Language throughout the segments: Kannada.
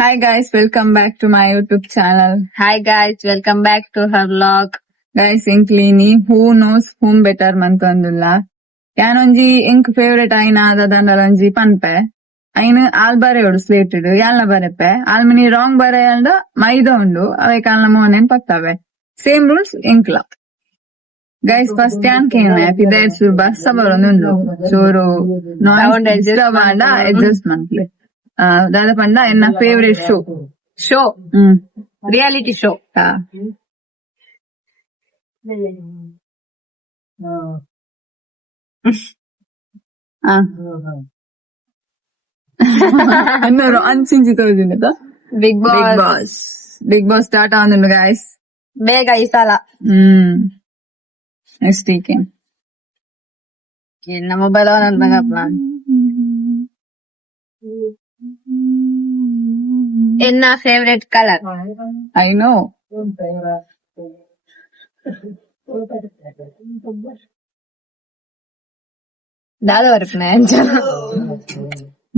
Hi guys, welcome back to my YouTube channel. Hi guys, welcome back to her vlog. Guys, inklini who knows whom better mantandulla. Yanonji ink favorite aina dadandalanji panpe. Aina al bare odu slated. Yalna barepe. Almini wrong bare yalda maida undu. Ave kalna monen pattave. Same rules inkla. Guys, first yan kena pidai surba sabaronu. Choro noise disturbanda adjustment. Dada panda enna favorite show. Show. Reality show. ಅನ್ನೋರು ಅನ್ಸಿಂಚಿ ತೋರಿಸಿದ Big Boss. Bigg Boss start ಆಗುന്നുണ്ട് guys. ಬೇಗ ಈ ಸಲ. ನೆಕ್ಸ್ಟ್ ವೀಕೆಂಡ್ ನಮ್ಮ ಮೊಬೈಲ್ ನನ್ನ ಪ್ಲಾನ್. ಎನ್ನ ಫೇವರೇಟ್ ಕಲರ್. I know. ದಾದ ಬರ್ಪನೆ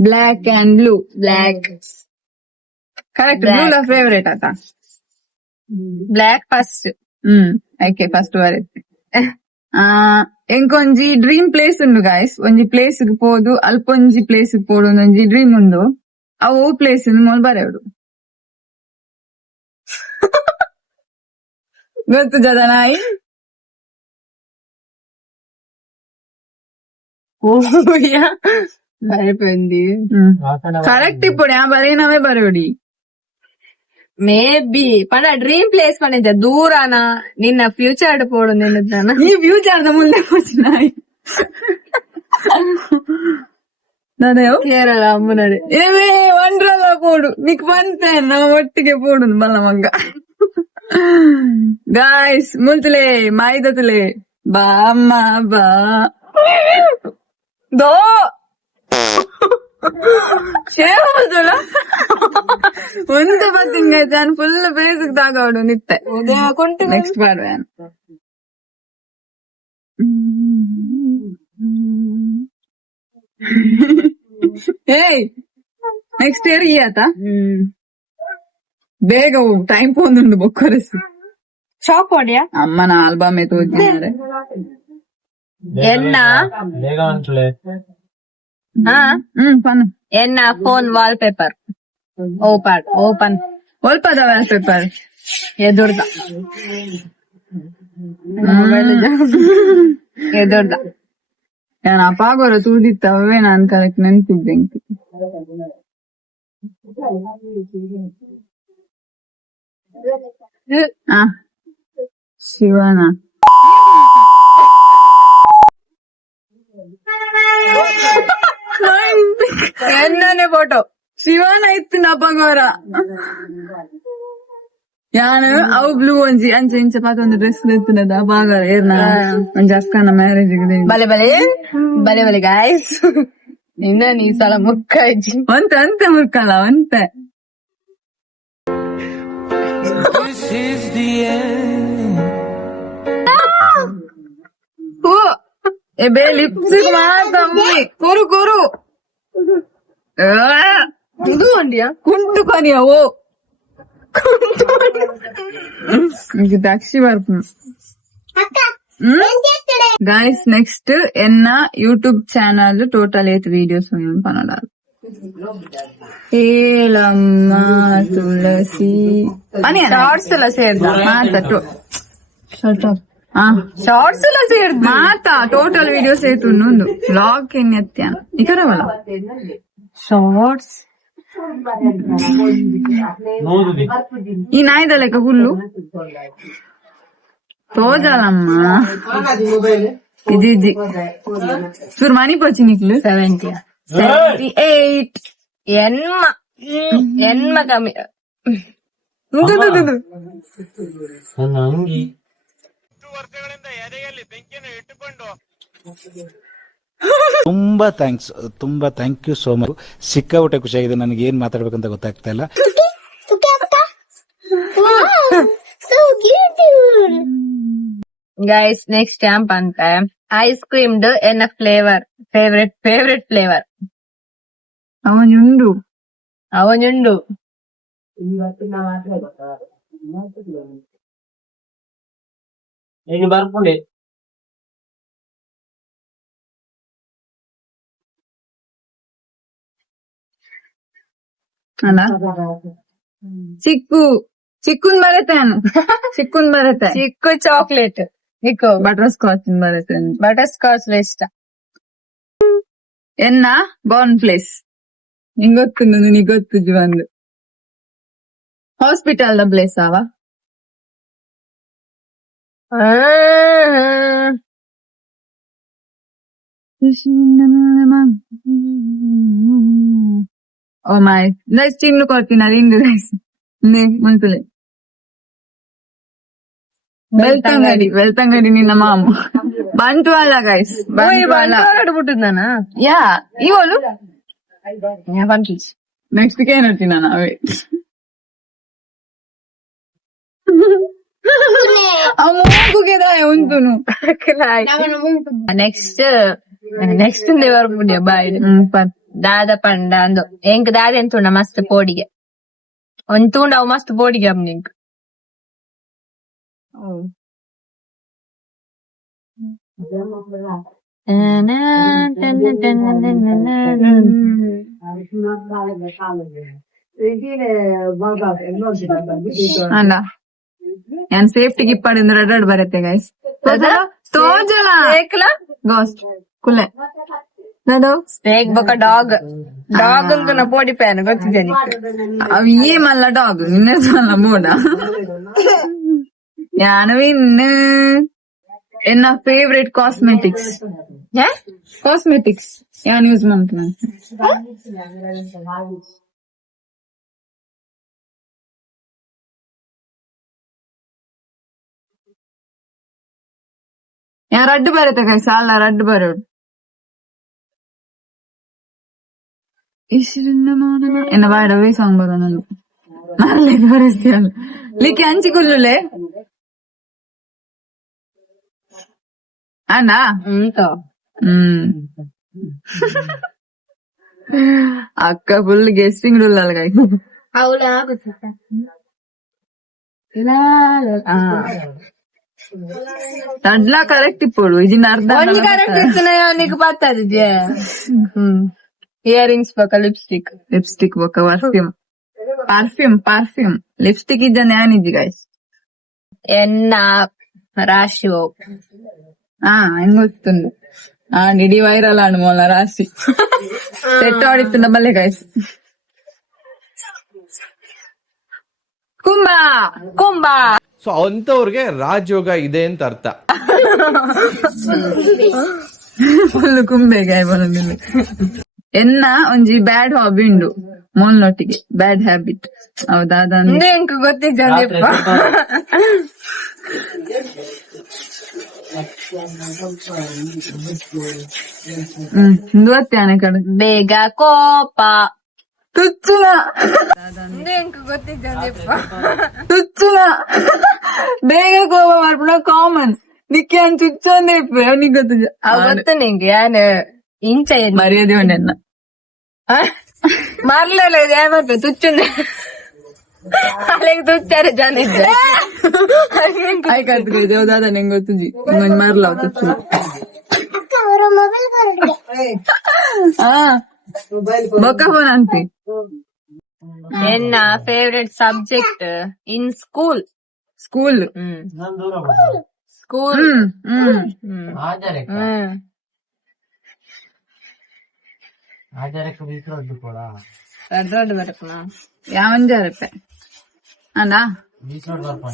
black and blue. Black. Correct. Blue favourite ಆತ. Black first. ಓಕೆ ಫಸ್ಟ್ ಬರುತ್ತೆ. ಎಂಕೊಂಜಿ ಡ್ರೀಮ್ ಪ್ಲೇಸ್ ಉಂಡು ಗಾಯ್ಸ್. ಒಂಜಿ ಪ್ಲೇಸ್ ಗೆ ಪೋದು ಅಲ್ಪೊಂಜಿ ಪ್ಲೇಸ್ ಗೆ ಪೋಡು ಒಂಜಿ ಡ್ರೀಮ್ ಉಂಡು. ಅವು ಪ್ಲೇಸ್ ಮೊಲ್ ಬರೆಯೋಡು ಗೊತ್ತು ಜದನಾಯಿ. ಬರಪಂದಿ ಕರೆಕ್ಟ್ ಇಪ್ಪುಡು ಆ ಬರೇನವೇ ಬರೆಯೋಡಿ. ಮೇಬಿ ಪಂಡ ಡ್ರೀಮ್ ಪ್ಲೇಸ್ ಪಂಡ ದೂರನ ನಿನ್ನ ಫ್ಯೂಚರ್ ಪೋಡು ನಿನ್ನ ಈ ಫ್ಯೂಚರ್ ಮುಂದೆ ಕೊಡ್ತೀನಿ. ಕೇರಳ ಅಮ್ಮನಡೆ ಏವೇ ವಂಡ್ರಲ್ಲ ಪೋಡು ನಿಕ್ ಬಂತೆ ನಾವು ಒಟ್ಟಿಗೆ ಪೋಡು ಬಲಮಂಗ. ಗಾಯ್ಸ್ ಮುಲ್ತಲೆ ಮಾಯ್ದತಲೆ ಬಾ ಅಮ್ಮ ಬಾ ದೋ ಒಂದು ಬತ್ತಿಂಗ ನಾನು ಫುಲ್ ಬೇಸಿಕ್ ತಾಗೋಡು ನಿತ್ತೆ ನೆಕ್ಸ್ಟ್ ಮಾಡುವೆ. ಏಯ್ ನೆಕ್ಸ್ಟ್ ಇಯರ್ ಈ ಆತ ಬೇಗ ಟೈಮ್ ಪೋಂದುಂಡು ಬೊಕ್ಕರಸಿ ಶಾಪ್ ಹೊಡಿಯಾ ಅಮ್ಮನ ಆಲ್ಬಮ್ ತೋದಿದ್ದಾರೆ. ಎನ್ನ ಫನ್ ಎನ್ನ ಫೋನ್ ವಾಲ್ ಪೇಪರ್ ಓಪನ್ ಒಲ್ಪದ ವಾಲ್ ಪೇಪರ್ ಎದುರ್ದ ಎದುರ್ದ ನಾನು ಅಪ್ಪಾಗೋರ ತೂದಿತ್ತವೇ ನಾನ್ ಕರೆಕ್ಟ್ ನೆನ್ಪಿದ್ದೆ. ಶಿವನ ಎನ್ನನೆ ಫೋಟೋ ಶಿವನ ಇತ್ತು ನಪ್ಪಗೋರ. ಯಾನು ಅವು ಬ್ಲೂ ಒಂಜಿ ಅಂಚೆ ಇಂಚೆ ಪಾತ ಒಂದು ಡ್ರೆಸ್ ಎತ್ತಿನದ ಬಾಗರ ಏರ್ನ ಒಂಜಿ ಅಕ್ಕನ ಮ್ಯಾರೇಜ್ ಬಲೆ ಬಲೆ ಬಲೆ ಬಲೆ ಗಾಯ್ಸ್. ಇನ್ನ ನೀ ಸಲ ಮುಕ್ಕ ಇಜ್ಜಿ ಒಂತೆ ಅಂತೆ ಮುರ್ಕಲ್ಲ ಒಂತೆ. ಎ ಬೇ ಲಿಪ್ಸಿಗೆ ಮಾತಮ್ಮಿ ಕುರು ಕುರು ಇದು ಒಂದಿಯಾ ಕುಂಟು ಕೊನಿಯ ಓ ದಕ್ಷಿ ಬರ್ಪ. ಗಾಯ್ಸ್ ನೆಕ್ಸ್ಟ್ ಎನ್ನ ಯೂಟ್ಯೂಬ್ ಚಾನಲ್ ಟೋಟಲ್ 8 వీడియోస్ పనడాలి. ఏలమ్మ తులసి అని ಶಾರ್ಟ್ಸ್ ಎಲ್ಲ ಸೇರ್ದ ಮಾತ ಶಾರ್ಟ್ಸ್ ಎಲ್ಲ ಸೇರ್ದ ಮಾತ ಟೋಟಲ್ వీడియోస్ ఏతున్నుందు బ్లాగ్ ఎన్నెత్తాను ఇకరవల ಶಾರ್ಟ್ಸ್ ఈ నాయిద లెక్క ఫుల్లు తోజాలమ్మ ఇది చూరు మనీ పచ్చి నీకులు 78 ಎನ್ಮ ಕಮ್ಮಿ ತುಂಬಾ ಥ್ಯಾಂಕ್ ಯು ಸೋ ಮಚ್. ಸಿಕ್ಕಾಪಟ್ಟೆ ಖುಷಿಯಾಗಿದೆ. ನನಗೆ ಏನ್ ಮಾತಾಡ್ಬೇಕಂತ ಗೊತ್ತಾಗ್ತಾ ಇಲ್ಲ. ಗೈಸ್ ನೆಕ್ಸ್ಟ್ ಸ್ಟ್ಯಾಂಪ್ ಅಂತ ಐಸ್ ಕ್ರೀಮ್ಡ್ ಎನ್ನ ಫ್ಲೇವರ್ ಫೇವ್ರೆಟ್ ಫ್ಲೇವರ್ ಅವನುಂಡು ಅವನುಂಡು ಇನ್ನು ಬರ್ಕೊಂಡೆ ಅಲ್ಲ ಚಿಕ್ಕುನ್ ಬರುತ್ತೆ ಚಿಕ್ಕುನ್ ಬರುತ್ತೆ ಚಿಕ್ಕು ಚಾಕ್ಲೇಟ್ ಚಿಕ್ಕು ಬಟರ್ ಸ್ಕಾಚ್ ಬರುತ್ತೆ ಬಟರ್ ಸ್ಕಾಚ್ ಇಷ್ಟ. ಎನ್ನ ಬಾರ್ನ್ ಪ್ಲೇಸ್ ನಿಂಗ್ ಗೊತ್ತು ನಿನಗ್ ಗೊತ್ತು ಒಂದು ಹಾಸ್ಪಿಟಲ್ ದ ಪ್ಲೇಸ್ ಅವ ಓ ಮೈ ನೆಕ್ಸ್ಟ್ ಇನ್ನು ಕೊಡ್ತೀನಿ ಅದು ಹಿಂಗ್ ಗೈಸ್ ಮಂಕುಲೆ ಬೆಳ್ತಂಗಡಿ ನಿನ್ನ ಮಾಮು ಬಂಟ್ವಾಳ ಗೈಸ್ ಬಿಟ್ಟದ್ ಯಾ ಇವಳು ನಾನು ನೆಕ್ಸ್ಟ್ ಏನ್ ಹೇಳ್ತೀನಿ ನಾವೇ ಮೂಗುಗೆದ ಉಂಟುನು ನೆಕ್ಸ್ಟ್ ದೇವರ ಪುಣ್ಯ ಬಾಯಿ ದಾದ ಪಂಡ ಅಂದು ಎಂಕ್ ದಾದ ಎಂತುಂಡ ಮಸ್ತ್ ಪೋಡಿಗೆ ಒಂತುಂಡ ಅವು ಮಸ್ತ್ ಪೋಡಿಗೆ ಅಮ್ ನಿಂಕ್ ಅಲ್ಲ ഞാൻ ಸೇಫ್ಟಿಗೆ ಇಪ್ಪಡಿಂದ ರೆಡ್ ಬರುತ್ತೆ ಗೈಸ್ ತೋಜಲ ಗೋಸ್ಟ್ ಕುಲೆ ಸ್ನೇಕ್ ಬೊಕ ಡಾಗ್ ಡಾಗ್ ಅಂತ ನಾ ಪೋಡಿ ಪ್ಯಾನ್ ಗೊತ್ತಿದ್ದೇನೆ ಅవి ఏమల్ల డాగ్ నిన్నేసల్ల మోడ యాను విన్ ఎన్న ఫేవరెట్ కాస్మెటిక్స్ యాన్ యూజ్ మంతున్నా ಯಾನ್ ರಡ್ಡು ಬರುತ್ತೆ ಗೈಸ್ ಅಲ್ಲ ರಡ್ಡು ಬರೋಡು എന്നെ വാടവേ സോങ് പറയുന്നുള്ളൂ നല്ല പരസ്യാണ് ലിക്ക് അഞ്ചു കൊല്ലൂലേ ആണ്ടാ ಅಕ್ಕ ಫುಲ್ ಗೆಸ್ಟಿಂಗ್ ರೂಲ್ ಅಲ್ಲ ಅಡ್ಲ ಕರೆಕ್ಟ್ ಇಪ್ಪೋಡು ಇದನ್ನ ಅರ್ಧ ಕರೆಕ್ಟ್ ಇತ್ತು ನೀకు ಬರ್ತದಿದ್ಯಾ ಇಯರಿಂಗ್ಸ್ ಬೊಕ ಲಿಪ್ಸ್ಟಿಕ್ ಬೊಕ ಪರ್ಫ್ಯೂಮ್ ಲಿಪ್ಸ್ಟಿಕ್ ಇದ್ದಾನೆ ಏನಿದ್ದಿ ಗೈಸ್ ಎನ್ನ ರಾಶಿ ಹೆಂಗ್ ಗೊತ್ತುಂಡು ಇಡೀ ವೈರಲ್ ಆಡು ಮೊಲ ರಾಶಿ ಸೆಟ್ ಆಡಿತ್ತುಂಡ ಬಲ್ಲೆ ಗೈಸ್ ಕುಂಭ ಸೊ ಅಂತವ್ರಿಗೆ ರಾಜಯೋಗ ಇದೆ ಅಂತ ಅರ್ಥ. ಫುಲ್ ಕುಂಬೆಗೆ ಬರೋದಿಲ್ಲ ಎನ್ನ ಒಂಜಿ ಬ್ಯಾಡ್ ಹಾಬಿ ಉಂಡು ಮೊಲ್ನೊಟ್ಟಿಗೆ ಬ್ಯಾಡ್ ಹ್ಯಾಬಿಟ್ ಹೌದಾ ಅದೊಂದು ಎಂಕ್ ಗೊತ್ತಿದ್ದ ಗೊತ್ತಾನೆ ಕಡೆ ಬೇಗ ಕೋಪ ತುಚ್ಚುನ ಎಂಕ್ ಗೊತ್ತಿದ್ದ ತುಚ್ಚುನ ಬೇಗ ಕೋಪ ಮಾಡ್ಬಿಡ ಕಾಮನ್ ನಿಕ್ಕೆ ಅನ್ ಚುಚ್ಚೊಂದೇ ಅವನಿಗೆ ಗೊತ್ತಿದ್ದ ಗೊತ್ತು ನಿಂಗೆ ಯಾನ್ ಇಂಚ ಮರ್ಯಾದೆ ಉಂಡೆನ್ನ ಮರ್ಲಲ್ಲ ಯಾವತ್ತು ತುಚ್ಚುಂದೆ ಅಲ್ಲಿಗೆ ತುಚ್ಚಾರೆ ಜನ ಇದ್ದ ಆಯ್ಕಾಯ್ತು ದೇವದಾದ ನಿಂಗೆ ಗೊತ್ತಿದ್ದಿ ಇನ್ನೊಂದು ಮರ್ಲಾವ್ ತುಚ್ಚು ಬೊಕ್ಕ ಫೋನ್ ಅಂತಿ ಎನ್ನ favourite subject in school school ಯಾವಂಜಾರಪ್ಪೆ ಅಣ್ಣ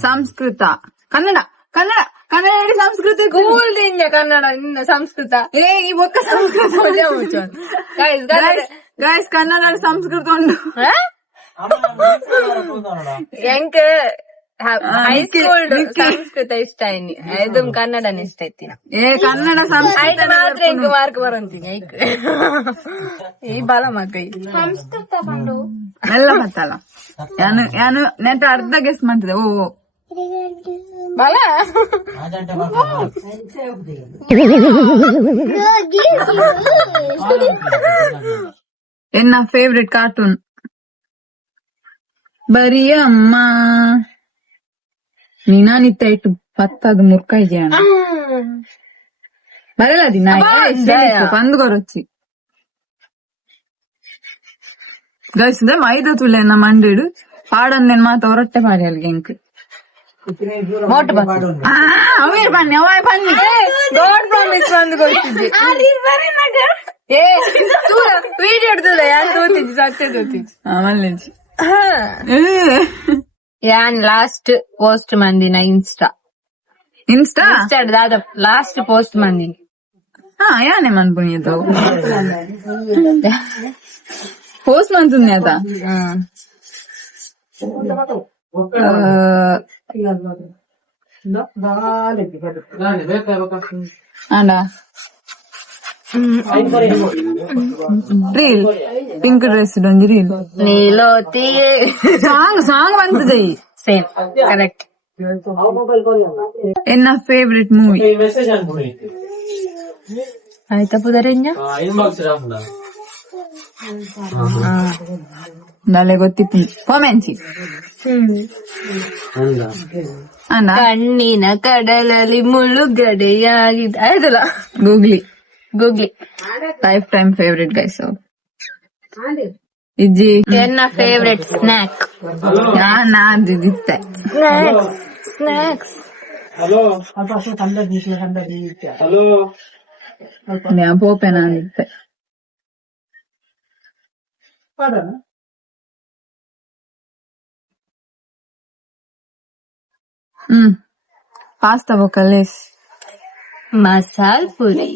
ಸಂಸ್ಕೃತ ಕನ್ನಡ ಕನ್ನಡ ಕನ್ನಡ ಹೇಳಿ ಸಂಸ್ಕೃತ ಸ್ಕೂಲ್ ಕನ್ನಡ ಇನ್ನ ಸಂಸ್ಕೃತ ಈ ಒಕ್ಕ ಸಂಸ್ಕೃತ ಗೈಸ್ ಕನ್ನಡ ಸಂಸ್ಕೃತ ಉಂಟು ಎಂಕ್ ಹೈಸ್ಕೂಲ್ ಸಂಸ್ಕೃತ ಇಷ್ಟ ಇನ್ನು ಇದು ಕನ್ನಡನೇ ಇಷ್ಟ ಐತಿ ಕನ್ನಡ ಆಯ್ತು ಮಾತ್ರ ಎಂಕ್ ಮಾರ್ಕ್ ಬರಂತೀನಿ ಐಕ್ ಈ ಬಾಲ ಮಗ ಸಂಸ್ಕೃತ ಬಂದು ಎಲ್ಲ ಮತ್ತಲ್ಲ ನಾನು ನೆಟ್ ಅರ್ಧ ಗೆಸ್ ಮಾಡ್ತಿದ್ದೆ ಓ ಬಾಲ ಎನ್ನ ಫೇವ್ರೆಟ್ ಕಾರ್ಟೂನ್ ಬರೀ ಅಮ್ಮ ನೀನಾನಿತ್ತ ಇಟ್ಟು ಪತ್ತದು ಮುರ್ಕಾಯಿ ಜನ ಬರಲ್ಲ ದಿನ ಬಂದು ಕೊರೊಚ್ಚಿ ಗೈಸಿದೆ ಮೈದ ತುಳೆನ ಮಂಡಿಡು ಪಾಡಂದೇನ್ ಮಾತ ಹೊರಟ್ಟೆ ಪಾಡಿ ಅಲ್ಗೆ ಎಂಕ್ ಮೋಟ್ ಅವೇ ಬನ್ನಿ ಅವೇ ಬನ್ನಿ ಗಾಡ್ ಪ್ರಾಮಿಸ್ ಬಂದು ಕೊಡ್ತಿದ್ದೆ ವಿಡಿಯೋ ಹಿಡ್ತದ ಯಾರು ತೋತಿದ್ದಿ ಸತ್ಯ ತೋತಿದ್ದಿ ಆಮೇಲೆ ಯಾನ್ ಲಾಸ್ಟ್ ಪೋಸ್ಟ್ ಮಂದಿನ ಇನ್ಸ್ಟಾ ದಾದ ಲಾಸ್ಟ್ ಪೋಸ್ಟ್ ಮಂದಿನ ಯಾನೆ ಮನ್ಪುಣಿಯದು ಪೋಸ್ಟ್ ಮಂತುನ್ನೆ ಅದ ಆಂಡ ರೀಲ್ ಪಿಂಕ್ ಡ್ರೆಸ್ ಒಂಜಿ ರೀಲ್ ನೀಲೋತಿ ಸಾಂಗ್ ಬಂತದೆ ಸೇಮ್ ಕರೆಕ್ಟ್ ಎನ್ನ ಫೇವ್ರೆಟ್ ಮೂವಿ ಆಯ್ತಾ ಪುದರೆಂಜ ನಾಳೆ ಗೊತ್ತಿತ್ತು ಕೊಮೆಂಚಿ ಅಣ್ಣ ಕಣ್ಣಿನ ಕಡಲಲ್ಲಿ ಮುಳುಗಡೆಯಾಗಿದೆ ಆಯ್ತಲ್ಲ Googly lifetime favourite guys ಇಜ್ಜಿ ಎನ್ನ ಫೇವ್ರೆಟ್ ಸ್ನಾಕ್ ನಾದಿತ್ತೆ ಸ್ನಾಕ್ಸ್ ಪೋಪೆ ನಾನಿತ್ತೆ ಪಾಸ್ತಾ ಬೊಕ್ಕಲೇಸ್ ಮಸಾಲ್ ಪುರಿ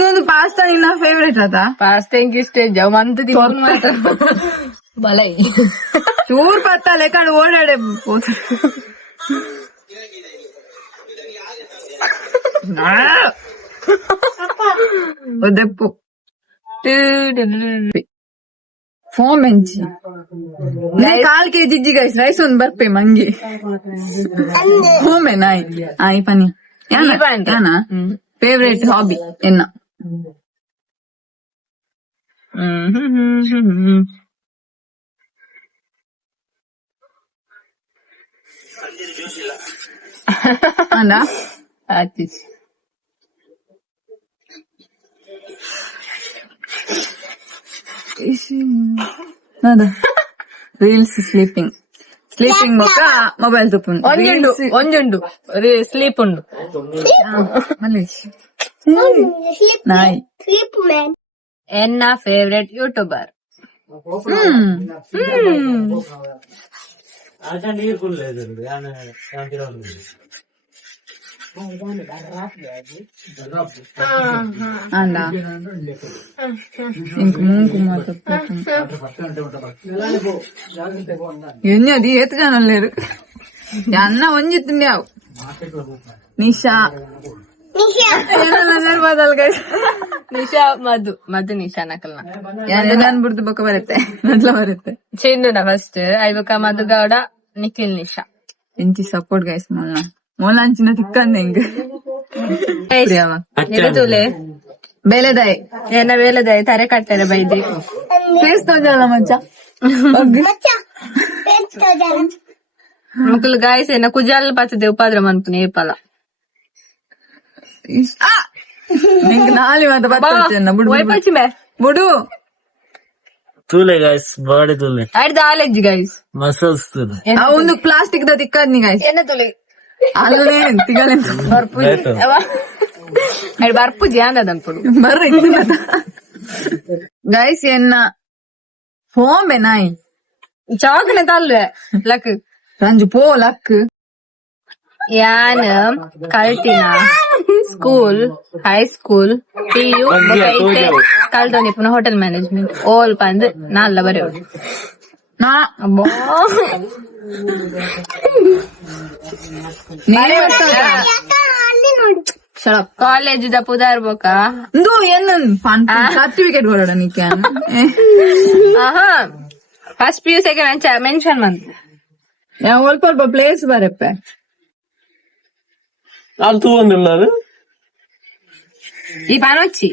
ಒಂದು ಪಾಸ್ತಾ ನಿನ್ನ ಫೇವ್ರೇಟ್ ಅದ ಪಾಸ್ತಾ ಹೆಂಗ್ ಇಷ್ಟ ಮಂತ್ ಬಲೈ ಚೂರ್ ಪತ್ತಲೆ ಕಡೆ ಓಡಾಡೆ ಒದೆಪ್ಪು phone Benchi 4 kg guys rice ಒಂದ್ ಬರ್ಪೆ ಮಂಗಿ ಹೋಮೆ ನಾಯಿ ಆಯ್ ಪನಿ ಯಾನ ಫೇವ್ರೇಟ್ ಹಾಬಿ ಎನ್ನ ಅಂದ ರೀಲ್ಸ್ ಸ್ಲೀಪಿಂಗ್ ಬೊಕ್ಕ ಮೊಬೈಲ್ ತುಪ್ಪುಂಡು ಒಂಜುಂಡು ಸ್ಲೀಪ್ ಉಂಡು ನಾಯಿ ಎನ್ನ ಫೇವ್ರೆಟ್ ಯೂಟ್ಯೂಬರ್ ಅಂದ ಇಂಕ್ ಮೂಂಕು ಮಾತ ಎನ್ನದಿ ಏತ್ ಜನಲ್ಲೇರು ಅನ್ನ ಒಂಜಿತ್ತಿಂದ್ಯಾವ್ ನಿಶಾ ನಿಶಾ ಮಧು ನಿಶಾ ನಕಲ್ನ ನಾನ್ ಬಿಡ್ದು ಬೊಕ್ಕ ಬರುತ್ತೆ ಮೊದ್ಲ ಬರುತ್ತೆ ಚೆಂಡುನ first ಐವಕ Madhu Gowda Nikhil Nisha ಎಂಚಿ support guys ಮೊಲ್ಲ ಅಂಚಿನ ತಿಕ್ಕಂದೆ ಹಿಂಗ ತುಲೆ ಬೆಲೆದಾಯ್ ಏನ ವೇಲದಾಯ ತರೆ ಕಟ್ಟಾರೆ ಬೈದಿ ಫೇಸ್ ತೋಜಲ್ಲ ಮಚ್ಚ ಮಕ್ಕಳು ಗಾಯಸ್ ಏನ ಕುಜಾಲ್ ಪಚ್ಚದೆ ಉಪಾದ್ರ ಮನ್ಪುನಿ ಏಪಲ ನಿಂಗೆ ನಾಳೆ ಮತ್ತೆ ಬರ್ತೇನೆ ಬಿಡು ತೂಲೆ ಗೈಸ್ ಬಾಡಿ ತೂಲೆ ಅಡ್ದ ಆಲೆಜ್ಜಿ ಗೈಸ್ ಮಸಲ್ಸ್ ತೂಲೆ ಒಂದು ಪ್ಲಾಸ್ಟಿಕ್ ದ ತಿಕ್ಕದ್ನಿ ಗೈಸ್ ಎನ್ನ ತುಲೆ ಅಲ್ಲೇ ತಿಗಲೆ ಬರ್ಪುಜಿ ಅಂದದಂಪುಡು ಬರ್ರಿ ಗೈಸ್ ಎನ್ನ ಫೋನ್ ನಾಯಿ ಚಾಕನೆ ತಲ್ವೆ ಲಕ್ ರಂಜು ಪೋ ಲಕ್ ಯಾನ್ ಕಲ್ತಿನ ಸ್ಕೂಲ್ ಹೈ ಸ್ಕೂಲ್ PU ಕಲ್ತೊಂದಿ ಪುನಃ ಹೋಟೆಲ್ ಮ್ಯಾನೇಜ್ಮೆಂಟ್ ಓಲ್ ಪಂದ್ ನಾಲ್ಲ ಬರೆಯೋಡು ನಾ ಕಾಲೇಜ್ ದ ಪುದಾರ್ ಬೋಕ ಇಂದು ಎನ್ನ ಸರ್ಟಿಫಿಕೇಟ್ ಕೊಡೋಣ ನೀಕೆ ಫಸ್ಟ್ PU ಸೆಕೆಂಡ್ ಮೆನ್ಷನ್ ಮಂತ್ ಸ್ವಲ್ಪ ಸ್ವಲ್ಪ ಪ್ಲೇಸ್ ಬರಪ್ಪೆ ಅಲ್ಲಿ ತಗೊಂಡಿಲ್ಲ ಈ ಪಾನೊಚ್ಚಿ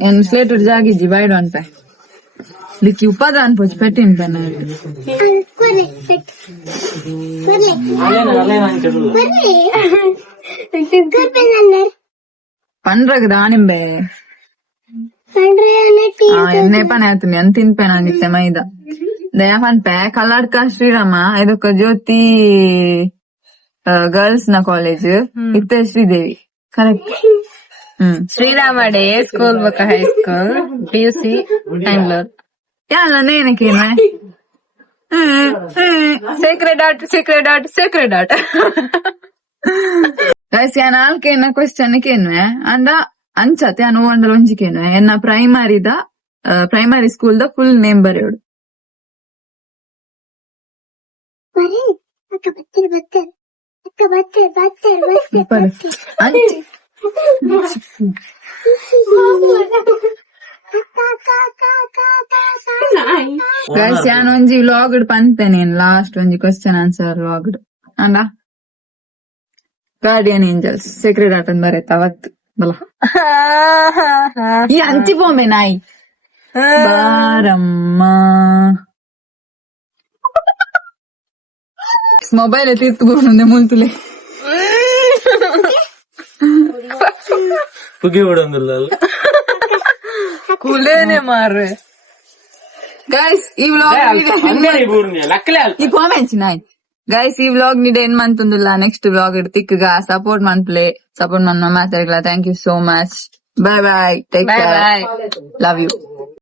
en slate ಜಾಗಿಜ್ಜಿ ಬೈಡ್ ಅನ್ಪೆ ಲಿಕ್ಕಿ ಉಪ್ಪದ ಅನ್ಪೋಚ್ ಪೆಟ್ಟಿನ ಪೆನ ಪಂಡ್ರಗ್ ದಾನಿಂಬೆ ಎನ್ನೆ ಪನೆ ಆಯ್ತು ಅಂತ ತಿನ್ಪೆ ನಾನಿತ್ತೆ ಮೈದ ದಯಾ ಪನ್ಪೆ ಕಲ್ಲಡ್ಕ ಶ್ರೀರಾಮ ಇದಕ್ಕ ಜ್ಯೋತಿ ಗರ್ಲ್ಸ್ ನ ಕಾಲೇಜ್ ಇತ್ತೆ Sridevi correct Srirama day school ಬೊಕ್ಕ ಹೈಸ್ಕೂಲ್ PUC ಬ್ಯಾಂಗ್ಳೂರ್ ಯಾಲ ನೇನಕೇನ್ವೆ ಸೀಕ್ರೆಟ್ ಔಟ್ ಗೈಸ್ ಯಾನ್ ಆಲ್ಕೇನ ಕ್ವೆಶ್ಚನ್ ಕೇನ್ವೆ ಅಂಡ ಅಂಚತ್ ಯಾನ್ ಒಂದಲ ಒಂಜಿಕೇನ್ವೆ ಎನ್ನ ಪ್ರೈಮರಿ ಸ್ಕೂಲ್ ದ ಫುಲ್ ನೇಮ್ ಬರೆಯೋಡು ಗೈಸ್ ಯಾನ್ ಒಂಜಿ ವ್ಲಾಗ್ಡ್ ಪಂತೇನೆ ಲಾಸ್ಟ್ ಒಂಜಿ ಕ್ವೆಶ್ಚನ್ ಆನ್ಸರ್ ವ್ಲಾಗ್ಡ್ ಅಂಡ ಗಾರ್ಡಿಯನ್ ಏಂಜಲ್ಸ್ ಸೀಕ್ರೆಟ್ ಆರ್ಟ್ ಅಂದ್ ಬರೈತ ಅವತ್ತು ಬಲ ಈ ಅಂಚಿ ಬೊಮ್ಮೆ ನಾಯಿ ಬಾರಮ್ಮ ಮೊಬೈಲ್ ತಿರ್ತ್ಕೊಂಡು ಮುಂತುಲೆ ಪುಗಿ ಬಿಡೋದಿಲ್ಲ ಕುಲೇನೆ ಮಾರ್ರೆ ಗೈಸ್ ಈ ವ್ಲಾಗ್ ಈ ಕಾಮೆಂಟ್ಸ್ ನಾಯ್ ಗೈಸ್ ಈ ವ್ಲಾಗ್ ನಿಡೆ ಏನ್ ಮಂತುಂದಿಲ್ಲ ನೆಕ್ಸ್ಟ್ ವ್ಲಾಗ್ ಇಡ್ತಿಕ್ಕ ಸಪೋರ್ಟ್ ಮನ್ಪ್ಲೆ ಸಪೋರ್ಟ್ ಮನ್ನ ಮಾತಾಡ್ಲ thank you so much bye bye take care love you